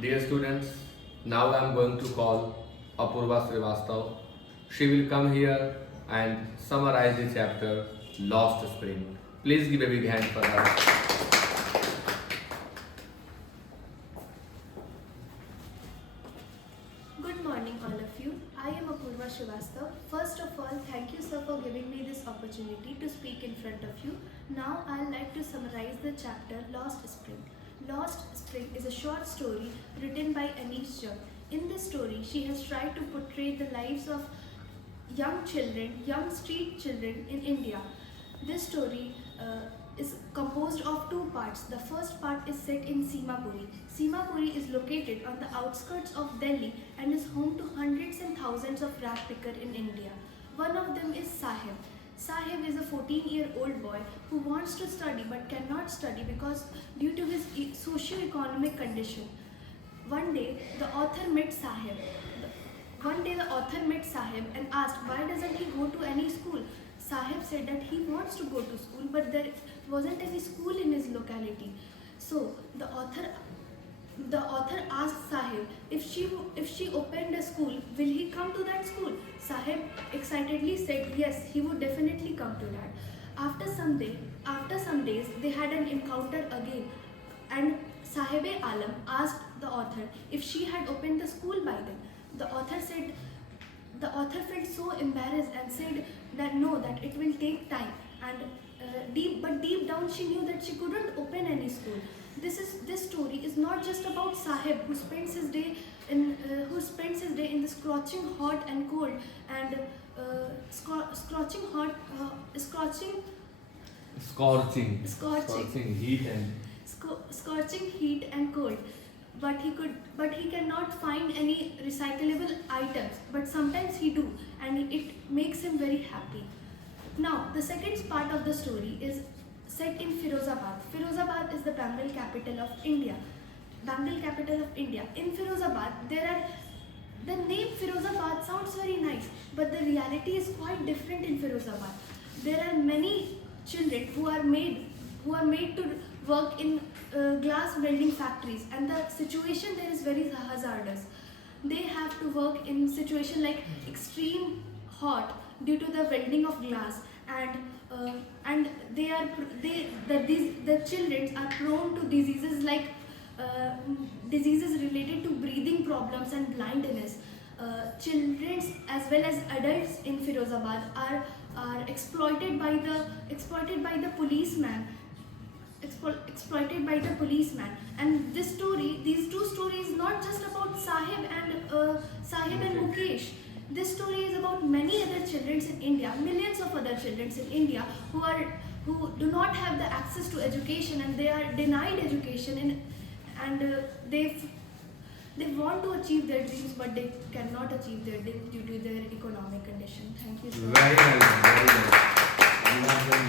Dear students, now I am going to call Apurva Srivastav. She will come here and summarize the chapter Lost Spring. Please give a big hand for her. Good morning, all of you. I am Apurva Srivastav. First of all, thank you, sir, for giving me this opportunity to speak in front of you. Now, I'd like to summarize the chapter Lost Spring. Lost Spring is a short story written by Anish Jung. In this story, she has tried to portray the lives of young children, young street children in India. This story is composed of two parts. The first part is set in Simapuri. Simapuri is located on the outskirts of Delhi and is home to hundreds and thousands of rag pickers in India. One of them is Sahib. Sahib is a 14-year-old boy who wants to study but cannot study because due to his socio-economic condition. One day, the author met Sahib. And asked why doesn't he go to any school. Sahib said that he wants to go to school but there wasn't any school in his locality. So the author asked Sahib if she opened a school, will he come to that school? Sahib excitedly said yes, he would definitely come to that. After some days, they had an encounter again, and Sahib-e-Alam asked the author if she had opened the school by then. The author felt so embarrassed and said that no, that it will take time, and deep down she knew that she couldn't open any school. This story is not just about Sahib who spends his day in the scorching hot and cold and Scorching heat and cold, but he cannot find any recyclable items, but sometimes he do, and it makes him very happy. Now the second part of the story is set in Firozabad. Firozabad is the Bengal capital of India. In Firozabad, the name Firozabad sounds very nice, but the reality is quite different in Firozabad. There are many children who are made to work in glass welding factories, and the situation there is very hazardous. They have to work in situation like extreme hot due to the welding of glass, and the children are prone to diseases like diseases related to breathing problems and blindness. Children as well as adults in Firozabad are exploited by the policeman. And these two stories not just about Sahib and Mukesh. This story is about many other children in India, millions of other children in India who do not have the access to education, and they are denied education, and they want to achieve their dreams but they cannot achieve their dreams due to their economic condition. Thank you so much. Very nice, very nice. You have done